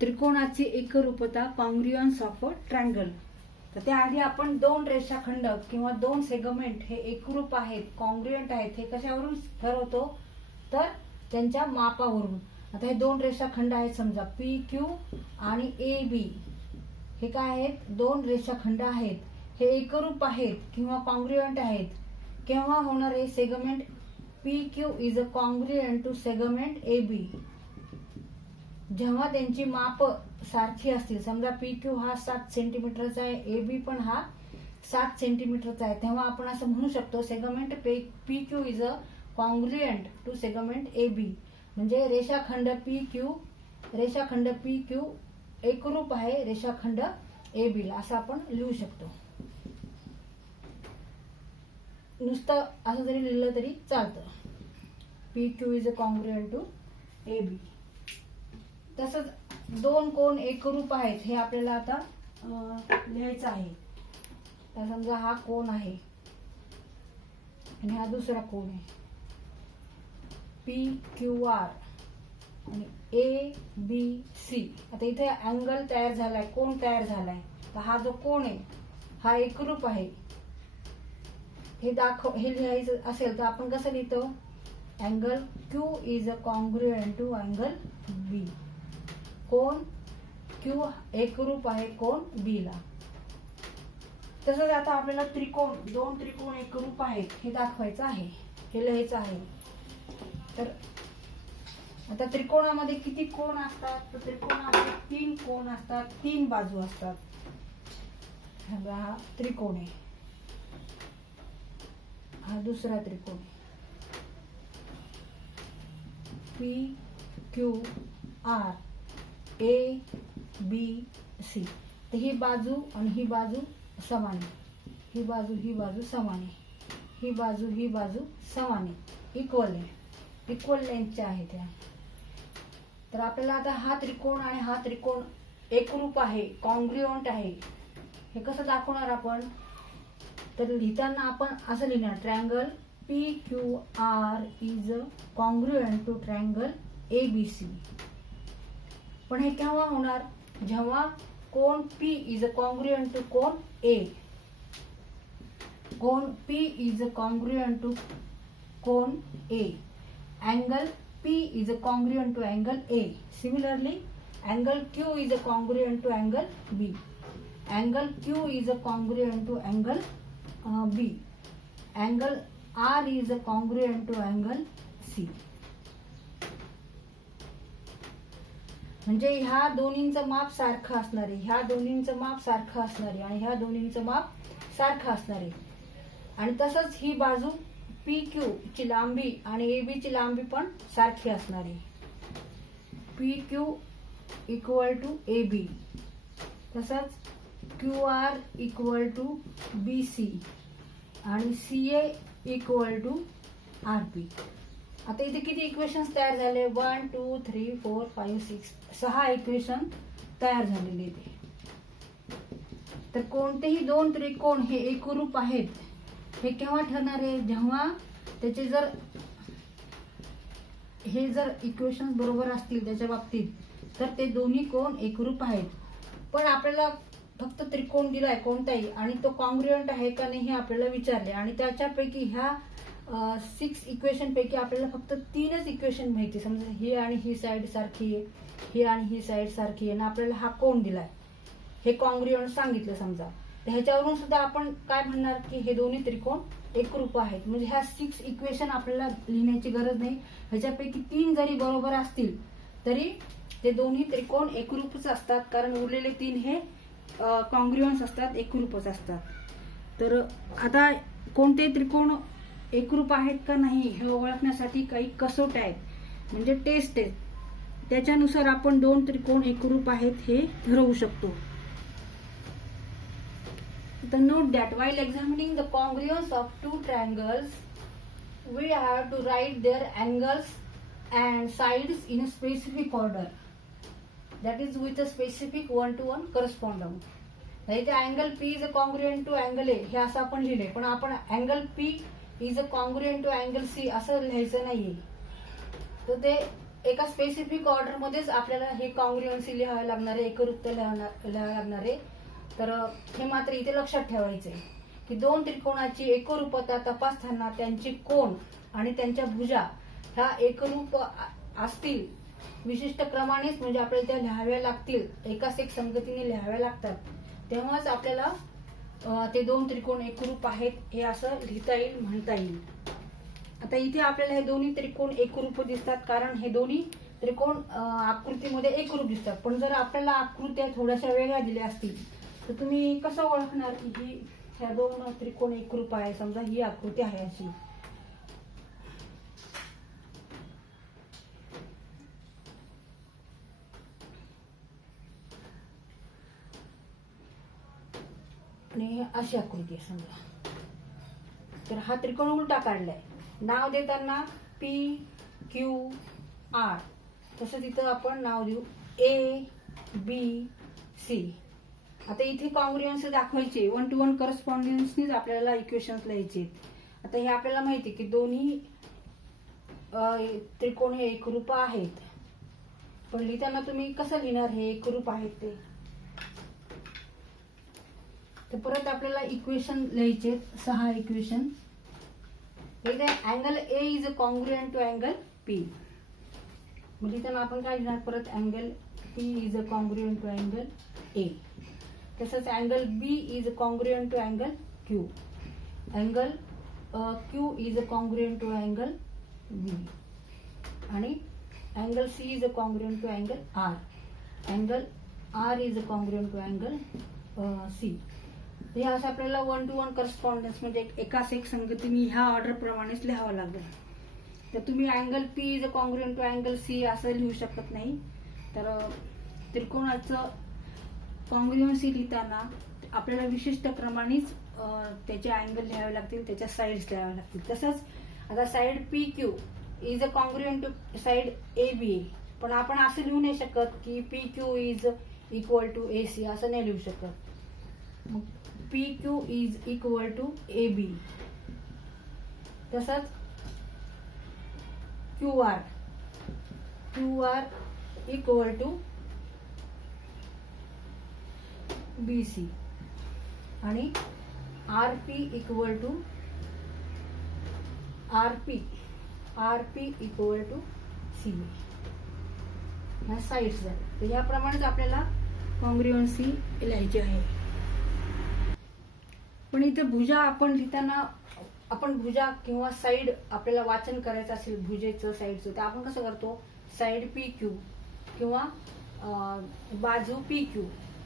त्रिकोणाची एकरूपता, कॉन्ग्रुअन्स of a triangle. तर त्याआधी आपण दोन रेषाखंड किंवा दोन सेगमेंट हे एकरूप आहेत, कॉन्ग्रुएंट आहेत, हे कशावरून ठरवतो? तर त्यांच्या मापावरून. आता हे दोन रेषाखंड आहेत, समजा पी क्यू आणि ए बी. हे काय आहेत? दोन रेषाखंड आहेत. हे एकरूप आहेत किंवा कॉन्ग्रुएंट आहेत. केव्हा होणार आहे? Segment P Q is a congruent to segment A B. जेव्हा त्यांची माप सारखी असतील, समजा पी क्यू हा 7 सेंटीमीटरचा आहे, ए बी पण हा 7 सेंटीमीटरचा आहे, तेव्हा आपण असं म्हणू शकतो segment P Q is a congruent to segment A B. म्हणजे रेषाखंड पी क्यू एकरूप आहे रेषाखंड ए बी ला, असं आपण लिहू शकतो. नुसतं असं जरी लिहिलं तरी चालतं. P Q is a congruent to A B. तसंच दोन कोण एकरूप आहेत हे आपल्याला आता लिहायचं आहे. तर समजा हा कोण आहे आणि हा दुसरा कोण आहे, पी क्यू आर आणि ए बी सी. आता इथे अँगल तयार झालाय, कोण तयार झालाय. तर हा जो कोण आहे हा एकरूप आहे. हे लिहायचं असेल तर आपण कसं लिहितो? Angle Q is a congruent to angle B. कोण क्यू एकरूप आहे कोण बी ला. तसंच आता आपल्याला दोन त्रिकोण एकरूप आहेत हे दाखवायचं आहे, हे लिहायचं आहे. तर आता त्रिकोणामध्ये किती कोण असतात? तर त्रिकोणामध्ये 3 कोण असतात, 3 बाजू असतात. हा त्रिकोण आहे, हा दुसरा त्रिकोण आहे, P Q R A B C. तर ही बाजू आणि ही बाजू समान आहे, ही बाजू समान आहे, ही बाजू समान आहे, इक्वल आहे, इक्वल लेंथच्या आहेत त्या. तर आपल्याला आता हा त्रिकोण आणि हा त्रिकोण एकरूप आहे, कॉन्ग्रुएंट आहे. हे कसं दाखवणार आपण? तर लिहिताना आपण असं लिहिणार, triangle P Q R is congruent to triangle A B C. पण हे केव्हा होणार? जेव्हा कोण P is a congruent to कोण A. कोण P is a congruent to कोण A. Angle P is a congruent to angle A. Similarly, angle Q is a congruent to angle B. Angle Q is a congruent to angle B. Angle R is a congruent to angle C. म्हणजे ह्या दोन्हींचं माप सारखं असणार आहे, ह्या दोन्हींचं माप सारखं असणार आहे आणि ह्या दोन्हींचं माप सारखं असणार आहे. आणि तसंच ही बाजू पी क्यू ची लांबी आणि ए बी ची लांबी पण सारखी असणार आहे. P Q equal to A B, तसंच Q R equal to B C आणि C A equal to R P. आता इथे किती इक्वेशन्स तयार झाले? 1 2 3 4 5 6 6 इक्वेशन तयार झालेले इथे. तर कोणतेही दोन त्रिकोण हे एकरूप आहेत हे केव्हा ठरणार आहे? जेव्हा त्याचे जर इक्वेशन्स बरोबर असतील त्याच्या बाबतीत, तर ते दोन्ही कोण एकरूप आहेत. पण आपल्याला फक्त त्रिकोण दिलाय कोणताही आणि तो कॉन्ग्रुएंट आहे का नाही हे आपल्याला विचारले आणि त्याच्यापैकी ह्या 6 इक्वेशन पैकी आपल्याला फक्त 3च इक्वेशन माहिती. समजा ही आणि ही साइड सारखी आहे, ही आणि ही साइड सारखी आहे, आणि आपल्याला हा कोण दिलाय, हे कॉन्ग्रुएंट सांगितलं समजा. तर ह्याच्यावरून सुद्धा आपण काय म्हणणार की हे दोन्ही त्रिकोण एकरूप आहेत. म्हणजे ह्या 6 इक्वेशन आपल्याला लिहिण्याची गरज नाही. ह्याच्यापैकी 3 जरी बरोबर असतील तरी ते दोन्ही त्रिकोण एकरूपच असतात, कारण उरलेले 3 हे कॉन्ग्रुएंट्स असतात, एकरूपच असतात. तर आता कोणते त्रिकोण एकरूप आहेत का नाही हे ओळखण्यासाठी काही कसोट्या आहेत, म्हणजे टेस्ट आहेत. त्याच्यानुसार आपण दोन त्रिकोण एकरूप आहेत हे ठरवू शकतो. तर note that while examining the congruence of two triangles, we have to write their angles and sides in a specific order. That is with a specific one-to-one correspondence. इथे angle P is a congruent to angle A हे असं आपण लिहिले, पण आपण angle P is a congruent to angle C असं लिहायचं नाहीये. तर ते एका स्पेसिफिक ऑर्डर मध्येच आपल्याला हे कॉन्ग्रुएन्सी लिहावे लागणार आहे, एकरूपता लिहावे लागणार आहे. तर हे मात्र इथे लक्षात ठेवायचे की दोन त्रिकोणाची एकरूपता तपासताना त्यांची कोन आणि त्यांच्या भुजा ह्या एकरूप असतील विशिष्ट क्रमानेच, म्हणजे आपल्याला त्या लिहाव्या लागतील, एकाच एक संगतीने लिहाव्या लागतात, तेव्हाच आपल्याला ते दोन त्रिकोण एकरूप आहेत हे असं लिहिता येईल, म्हणता येईल. आता इथे आपल्याला हे दोन्ही त्रिकोण एकरूप दिसतात कारण हे दोन्ही त्रिकोण आकृतीमध्ये एकरूप दिसतात. पण जर आपल्याला आकृत्या थोड्याशा वेगळ्या दिल्या असतील तर तुम्ही कसं ओळखणार की ही ह्या दोन त्रिकोण एकरूप आहे? समजा ही आकृती आहे अशी, आणि अशी आकृती आहे समजा, तर हा त्रिकोण उलटा काढलाय. नाव देताना पी क्यू आर, तसं तिथं आपण नाव देऊ ए बी सी. आता इथे कॉन्ग्रुएन्सी दाखवायची, 1 to 1 करस्पॉन्डन्सनीच आपल्याला इक्वेशन्स लिहायचे. आता हे आपल्याला माहिती की दोन्ही त्रिकोण हे एकरूप आहेत, पण लिहिताना तुम्ही कसं लिहिणार हे एकरूप आहेत ते? तर परत आपल्याला इक्वेशन लिहायचे 6 इक्वेशन. इथे angle A is congruent to angle P, मग लिहिताना आपण काय लिहिणार? परत angle P is congruent to angle A. तसंच angle B is congruent to angle Q, angle Q is congruent to angle B, आणि angle C is congruent to angle R, angle R is congruent to angle C. हे असं आपल्याला 1 to 1 correspondence म्हणजे एकाच एक संगतीने ह्या ऑर्डर प्रमाणेच लिहावं लागेल. तर तुम्ही angle P is congruent to angle C असं लिहू शकत नाही. तर त्रिकोणाचं कॉन्ग्रुएन्सी लिहिताना आपल्याला विशिष्ट क्रमानेच त्याचे अँगल लिहावे लागतील, त्याच्या साईड्स लिहाव्या लागतील. तसंच आता side P Q is a congruent to side A B, पण आपण असं लिहू नाही शकत की P Q is equal to A C, असं नाही लिहू शकत. मग P Q is equal to A B. तसंच Q R equal to B C, आणि R P equal to R P equal to C. ह्या साईड्स झाल्या. तर याप्रमाणेच आपल्याला कॉन्ग्रुएन्सी लिहायची आहे. पण इथे भुजा आपण लिहिताना आपण भुजा किंवा साईड आपल्याला वाचन करायचं असेल भुजेचं साईडचं, तर आपण कसं करतो? साईड पी क्यू किंवा बाजू पी क्यू.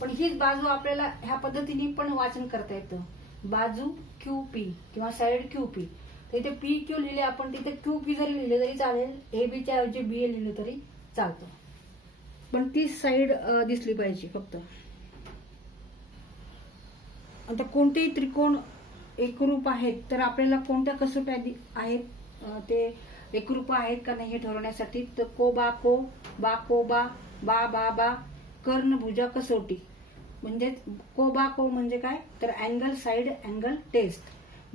पण हीच बाजू आपल्याला ह्या पद्धतीने पण वाचन करता येतं, बाजू क्यू पी किंवा साईड क्यू पी. तर इथे पी क्यू लिहिले आपण, तिथे क्यू पी जरी लिहिले तरी चालेल, ए बीच्या ऐवजी बी ए लिहिले तरी चालतं, पण ती साईड दिसली पाहिजे फक्त. आता कोणतेही त्रिकोण एकरूप आहेत तर आपल्याला कोणत्या कसोट्या आहेत ते एकरूप आहेत का नाही हे ठरवण्यासाठी, तर को बा को, बा को बा, बा बा बा, कर्ण भुजा कसोटी. म्हणजे को बा को म्हणजे काय? तर अँगल साईड अँगल टेस्ट.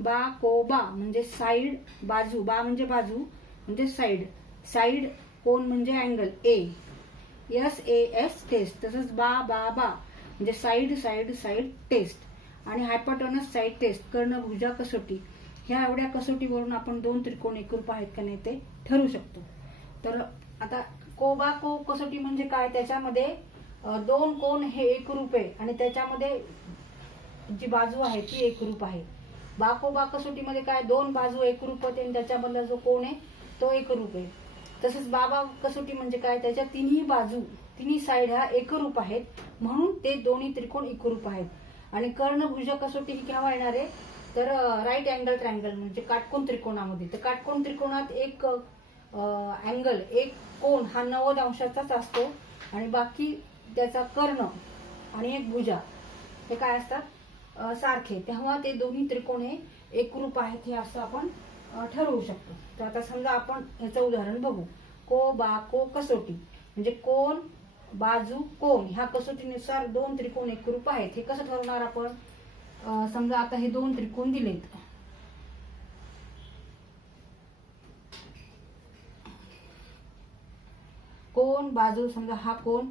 बा को बा म्हणजे साईड बाजू, बा म्हणजे बाजू म्हणजे साईड, साईड कोन म्हणजे angle A, S A S test. तसंच बा बा बा म्हणजे साईड साईड साईड टेस्ट, आणि हायपोटेनस साईड टेस्ट, कर्ण भुजा कसोटी. ह्या एवढ्या कसोटीवरून आपण दोन त्रिकोण एकरूप आहेत का नाही ते ठरवू शकतो. तर आता को बा को कसोटी म्हणजे काय? त्याच्यामध्ये दोन कोण हे एकरूप आहे आणि त्याच्यामध्ये जी बाजू आहे ती एकरूप आहे. बा को बा कसोटीमध्ये काय? दोन बाजू एकरूप होते आणि त्याच्यामधला जो कोण आहे तो एकरूप आहे. तसंच बाबा कसोटी म्हणजे काय? त्याच्या तिन्ही बाजू तिन्ही साईड ह्या एकरूप आहेत, म्हणून ते दोन्ही त्रिकोण एकरूप आहेत. आणि कर्णभुज कसोटी ही केव्हा येणार आहे? तर राईट अँगल ट्रायंगल म्हणजे काटकोन त्रिकोणामध्ये. तर काटकोन त्रिकोणात एक अँगल एक कोण हा 90 अंशाचाच असतो आणि बाकी त्याचा कर्ण आणि एक भुजा हे काय असतात सारखे, तेव्हा ते दोन्ही त्रिकोण हे एकरूप आहेत हे असं आपण ठरवू शकतो. तर आता समजा आपण ह्याचं उदाहरण बघू. को बा को कसोटी म्हणजे कोण बाजू कोण ह्या कसोटीनुसार दोन त्रिकोण एकरूप आहेत. हे कसं ठरवणार आपण? समजा आता हे दोन त्रिकोण दिलेत, बाजू समजा हा कोण